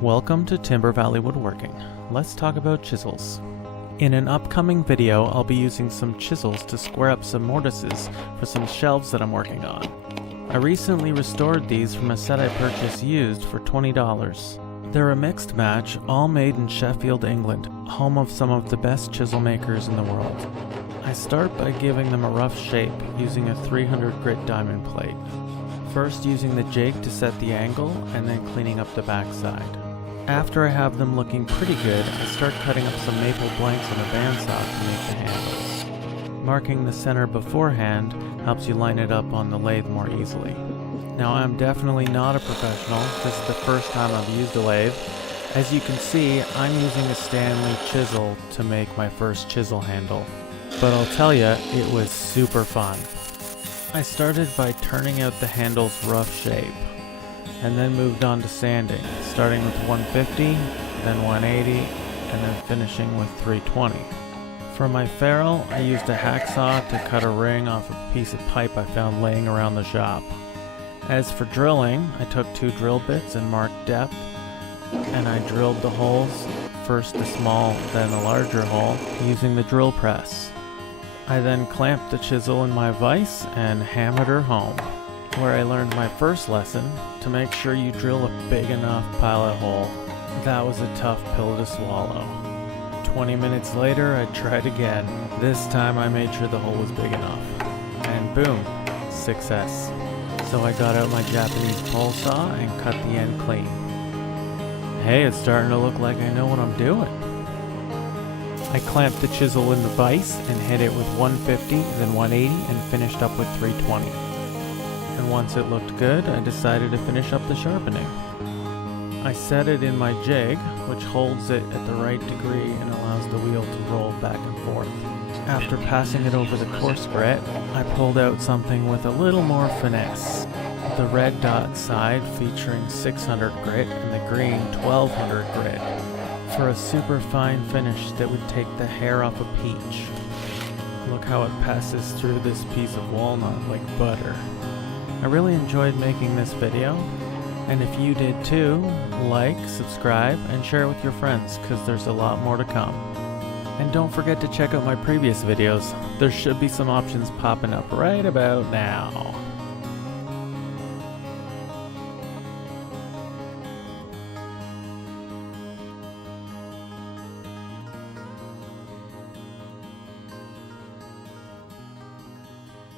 Welcome to Timber Valley Woodworking. Let's talk about chisels. In an upcoming video, I'll be using some chisels to square up some mortises for some shelves that I'm working on. I recently restored these from a set I purchased used for $20. They're a mixed match, all made in Sheffield, England, home of some of the best chisel makers in the world. I start by giving them a rough shape using a 300 grit diamond plate. First using the jig to set the angle and then cleaning up the backside. After I have them looking pretty good, I start cutting up some maple blanks on a bandsaw to make the handles. Marking the center beforehand helps you line it up on the lathe more easily. Now I'm definitely not a professional, this is the first time I've used a lathe. As you can see, I'm using a Stanley chisel to make my first chisel handle. But I'll tell you, it was super fun. I started by turning out the handle's rough shape, and then moved on to sanding, starting with 150, then 180, and then finishing with 320. For my ferrule, I used a hacksaw to cut a ring off a piece of pipe I found laying around the shop. As for drilling, I took 2 drill bits and marked depth, and I drilled the holes, first the small, then the larger hole, using the drill press. I then clamped the chisel in my vise and hammered her home, where I learned my first lesson to make sure you drill a big enough pilot hole. That was a tough pill to swallow. 20 minutes later, I tried again. This time I made sure the hole was big enough. And boom, success. So I got out my Japanese pole saw and cut the end clean. Hey, it's starting to look like I know what I'm doing. I clamped the chisel in the vise and hit it with 150, then 180, and finished up with 320. And once it looked good, I decided to finish up the sharpening. I set it in my jig, which holds it at the right degree and allows the wheel to roll back and forth. After passing it over the coarse grit, I pulled out something with a little more finesse. The red dot side featuring 600 grit and the green 1200 grit for a super fine finish that would take the hair off a peach. Look how it passes through this piece of walnut like butter. I really enjoyed making this video, and if you did too, like, subscribe, and share it with your friends, because there's a lot more to come. And don't forget to check out my previous videos. There should be some options popping up right about now.